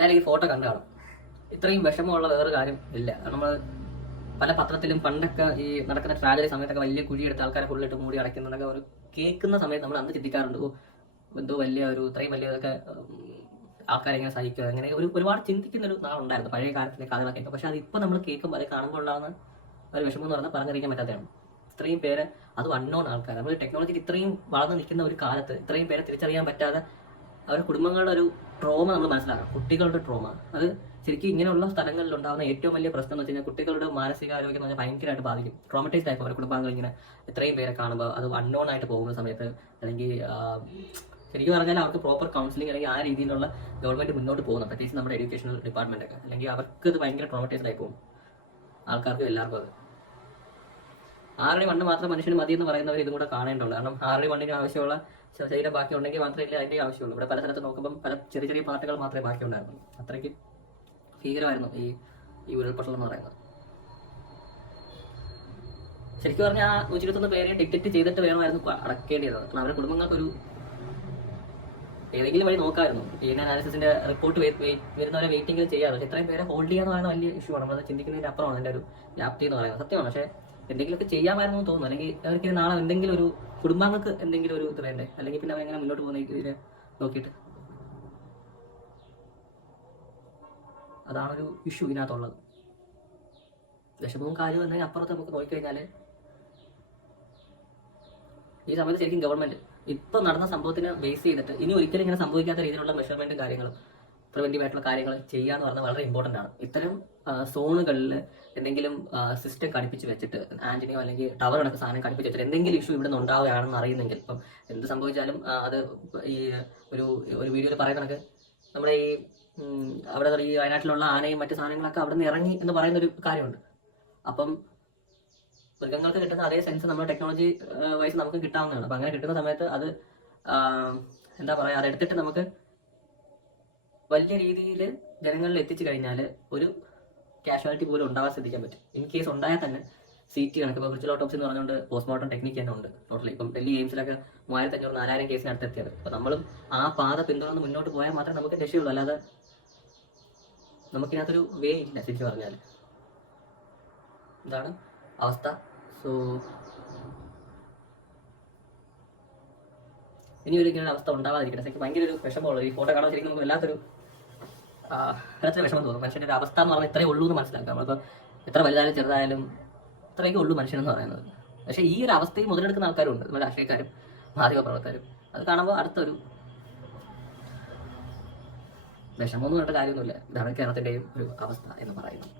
എല്ലാവരും ഈ ഫോട്ടോ കണ്ടു കാണും. ഇത്രയും വിഷമമുള്ള വേറൊരു കാര്യം ഇല്ല. നമ്മൾ പല പത്രത്തിലും പണ്ടൊക്കെ ഈ നടക്കുന്ന ട്രാജഡി സമയത്തൊക്കെ വലിയ കുഴിയെടുത്ത് ആൾക്കാരെ ഫുള്ളിട്ട് മൂടി അടയ്ക്കുന്നതൊക്കെ ഒരു കേൾക്കുന്ന സമയത്ത് നമ്മൾ അന്ന് ചിന്തിക്കാറുണ്ട്, എന്തോ വലിയ ഒരു ഇത്രയും വലിയതൊക്കെ ആൾക്കാരെ ഇങ്ങനെ സഹിക്കുക, അങ്ങനെ ഒരുപാട് ചിന്തിക്കുന്ന ഒരു നാളുണ്ടായിരുന്നു പഴയ കാലത്തിലെ കഥകളൊക്കെ. പക്ഷെ അത് ഇപ്പം നമ്മൾ കേൾക്കുമ്പോൾ അത് കാണുമ്പോൾ ഉണ്ടാകുന്ന ഒരു വിഷമം എന്ന് പറഞ്ഞാൽ പറഞ്ഞറിയിക്കാൻ പറ്റാത്തതാണ്. ഇത്രയും പേര്, അതും അൺനോൺ ആൾക്കാർ, നമ്മൾ ടെക്നോളജിയിൽ ഇത്രയും വളർന്നു നിൽക്കുന്ന ഒരു കാലത്ത് ഇത്രയും പേരെ തിരിച്ചറിയാൻ പറ്റാതെ അവരുടെ കുടുംബങ്ങളുടെ ഒരു ട്രോമ നമ്മൾ മനസ്സിലാക്കണം. കുട്ടികളുടെ ട്രോമ അത് ശരിക്കും ഇങ്ങനെയുള്ള സ്ഥലങ്ങളിൽ ഉണ്ടാകുന്ന ഏറ്റവും വലിയ പ്രശ്നം എന്ന് വെച്ച് കഴിഞ്ഞാൽ കുട്ടികളുടെ മാനസികാരോഗ്യം എന്ന് പറഞ്ഞാൽ ഭയങ്കരമായിട്ട് ബാധിക്കും. ട്രോമറ്റൈസ്ഡ് ആയിപ്പോൾ അവരുടെ കുടുംബാംഗങ്ങൾ ഇങ്ങനെ ഇത്രയും പേരെ കാണുമ്പോൾ അത് അൺനോൺ ആയിട്ട് പോകുന്ന സമയത്ത്, അല്ലെങ്കിൽ ശരിക്കും പറഞ്ഞാൽ അവർക്ക് പ്രോപ്പർ കൗൺസിലിംഗ് അല്ലെങ്കിൽ ആ രീതിയിലുള്ള ഗവൺമെന്റ് മുന്നോട്ട് പോകുന്നു, പ്രത്യേകിച്ച് നമ്മുടെ എഡ്യൂക്കേഷണൽ ഡിപ്പാർട്ട്മെന്റ് ഒക്കെ, അല്ലെങ്കിൽ അവർക്ക് ഇത് ഭയങ്കര ട്രോമറ്റൈസ്ഡ് ആയി പോകും, ആൾക്കാർക്കും എല്ലാവർക്കും. അത് 6 മണ്ണ് മാത്രം മനുഷ്യന് മതി എന്ന് പറയുന്നവർ ഇതും കൂടെ കാണേണ്ടതുള്ളൂ. കാരണം 6 മണ്ണിന് ആവശ്യമുള്ള ശരീരം ബാക്കി ഉണ്ടെങ്കിൽ മാത്രമേ അതിൻ്റെ ആവശ്യമുള്ളൂ. ഇവിടെ പല സ്ഥലത്ത് നോക്കുമ്പോൾ പല ചെറിയ ചെറിയ പാർട്ടുകൾ മാത്രമേ ബാക്കിയുണ്ടായിരുന്നുള്ളൂ. അത്രയ്ക്ക് ഭീകരമായിരുന്നു ഈ ഉരുൾപൊട്ടൽ എന്ന് പറയുന്നത്. ശരിക്കും പറഞ്ഞാൽ ആ 121 പേരെ ഡിറ്റക്ട് ചെയ്തിട്ട് വേണമായിരുന്നു അടക്കേണ്ടത്. കാരണം അവരുടെ കുടുംബങ്ങൾക്കൊരു ഏതെങ്കിലും വഴി നോക്കായിരുന്നു. DNA അനാലിസിന്റെ റിപ്പോർട്ട് വരുന്നവരെ വെയിറ്റിംഗ് ചെയ്യാറ്. പക്ഷേ ഇത്രയും പേരെ ഹോൾഡ് ചെയ്യാന്ന് പറയുന്ന വലിയ ഇഷ്യൂ ആണ്. നമ്മളത് ചിന്തിക്കുന്നതിന്റെ അപ്പുറമാണ് എൻ്റെ ഒരു വ്യാപ്തി എന്ന് പറയുന്നത്. സത്യമാണ്. പക്ഷേ എന്തെങ്കിലുമൊക്കെ ചെയ്യാമായിരുന്നു എന്ന് തോന്നുന്നു. അല്ലെങ്കിൽ അവർക്ക് നാളെ എന്തെങ്കിലും ഒരു കുടുംബാംഗങ്ങൾക്ക് എന്തെങ്കിലും ഒരു ഇത് വേണ്ടേ, അല്ലെങ്കിൽ പിന്നെ അവരെങ്ങനെ മുന്നോട്ട് പോകുന്ന ഇതിനെ നോക്കിയിട്ട്. അതാണൊരു ഇഷ്യൂ ഇതിനകത്തുള്ളത്. വിഷമവും കാര്യവും എന്നതിന് അപ്പുറത്ത് നമുക്ക് നോക്കിക്കഴിഞ്ഞാൽ ഈ സമയത്ത് ശരിക്കും ഗവൺമെന്റ് ഇപ്പം നടന്ന സംഭവത്തിനെ ബേസ് ചെയ്തിട്ട് ഇനി ഒരിക്കലും ഇങ്ങനെ സംഭവിക്കാത്ത രീതിയിലുള്ള മെഷർമെന്റും കാര്യങ്ങളും പ്രിവെന്റീവ് ആയിട്ടുള്ള കാര്യങ്ങൾ ചെയ്യാന്ന് പറഞ്ഞാൽ വളരെ ഇമ്പോർട്ടൻ്റ് ആണ്. ഇത്തരം സോണുകളിൽ എന്തെങ്കിലും സിസ്റ്റം ഘടിപ്പിച്ച് വെച്ചിട്ട് ആന്റിനിയോ അല്ലെങ്കിൽ ടവർ കണക്ക് സാധനം ഘടിപ്പിച്ച് വെച്ചിട്ട് എന്തെങ്കിലും ഇഷ്യൂ ഇവിടെ നിന്ന് ഉണ്ടാവുകയാണെന്ന് അറിയുന്നെങ്കിൽ, ഇപ്പം എന്ത് സംഭവിച്ചാലും അത് ഈ ഒരു വീഡിയോയിൽ പറയുന്ന കണക്ക് നമ്മുടെ ഈ അവിടെ ഈ വയനാട്ടിലുള്ള ആനയും മറ്റു സാധനങ്ങളൊക്കെ അവിടെ നിന്ന് ഇറങ്ങി എന്ന് പറയുന്ന ഒരു കാര്യമുണ്ട്. അപ്പം മൃഗങ്ങൾക്ക് കിട്ടുന്ന അതേ സെൻസ് നമ്മുടെ ടെക്നോളജി വൈസ് നമുക്ക് കിട്ടാവുന്നതാണ്. അപ്പം അങ്ങനെ കിട്ടുന്ന സമയത്ത് അത് എന്താ പറയുക, അതെടുത്തിട്ട് നമുക്ക് വലിയ രീതിയിൽ ജനങ്ങളിൽ എത്തിച്ചു കഴിഞ്ഞാൽ ഒരു കാഷ്വാലിറ്റി പോലും ഉണ്ടാവാൻ ശ്രദ്ധിക്കാൻ പറ്റും. ഇൻ കേസ് ഉണ്ടായാൽ തന്നെ CT കണക്ക് ഇപ്പോൾ വിർച്വൽ ഓട്ടോപ്സി എന്ന് പറഞ്ഞുകൊണ്ട് പോസ്റ്റ്മോർട്ടം ടെക്നിക്ക് തന്നെ ഉണ്ട് ടോട്ടലി. ഇപ്പം ഡൽഹി എയിംസിലൊക്കെ 3500-4000 കേസിന് അടുത്തെത്തിയത്. അപ്പോൾ നമ്മളും ആ പാത പിന്തുടർന്ന് മുന്നോട്ട് പോയാൽ മാത്രമേ നമുക്ക് രക്ഷയുള്ളൂ. അല്ലാതെ നമുക്കിനകത്തൊരു വേ ഇല്ല. ശരിക്കും പറഞ്ഞാൽ ഇതാണ് അവസ്ഥ. സോ ഇനി ഒരിക്കലും അവസ്ഥ ഉണ്ടാവാതിരിക്കട്ടെ. ശരിക്കും ഭയങ്കര ഒരു വിഷമമുള്ളൂ ഈ ഫോട്ടോ കാണാൻ. ശരിക്കും നമുക്ക് വല്ലാത്തൊരു വിഷമം തോന്നും. മനുഷ്യൻ്റെ ഒരു അവസ്ഥ എന്ന് പറഞ്ഞാൽ ഇത്രയേ ഉള്ളൂ എന്ന് മനസ്സിലാക്കാം. നമ്മളിപ്പോൾ എത്ര വലുതായാലും ചെറുതായാലും ഇത്രയൊക്കെ ഉള്ളൂ മനുഷ്യനെന്ന് പറയുന്നത്. പക്ഷേ ഈ ഒരു അവസ്ഥയിൽ മുതലെടുക്കുന്ന ആൾക്കാരുണ്ട്, നമ്മുടെ രാഷ്ട്രീയക്കാരും മാധ്യമപ്രവർത്തകരും. അത് കാണുമ്പോൾ അടുത്തൊരു വിഷമമൊന്നും വേണ്ട കാര്യമൊന്നുമില്ല. ഇതാണ് കേരളത്തിൻ്റെയും ഒരു അവസ്ഥ എന്ന് പറയുന്നത്.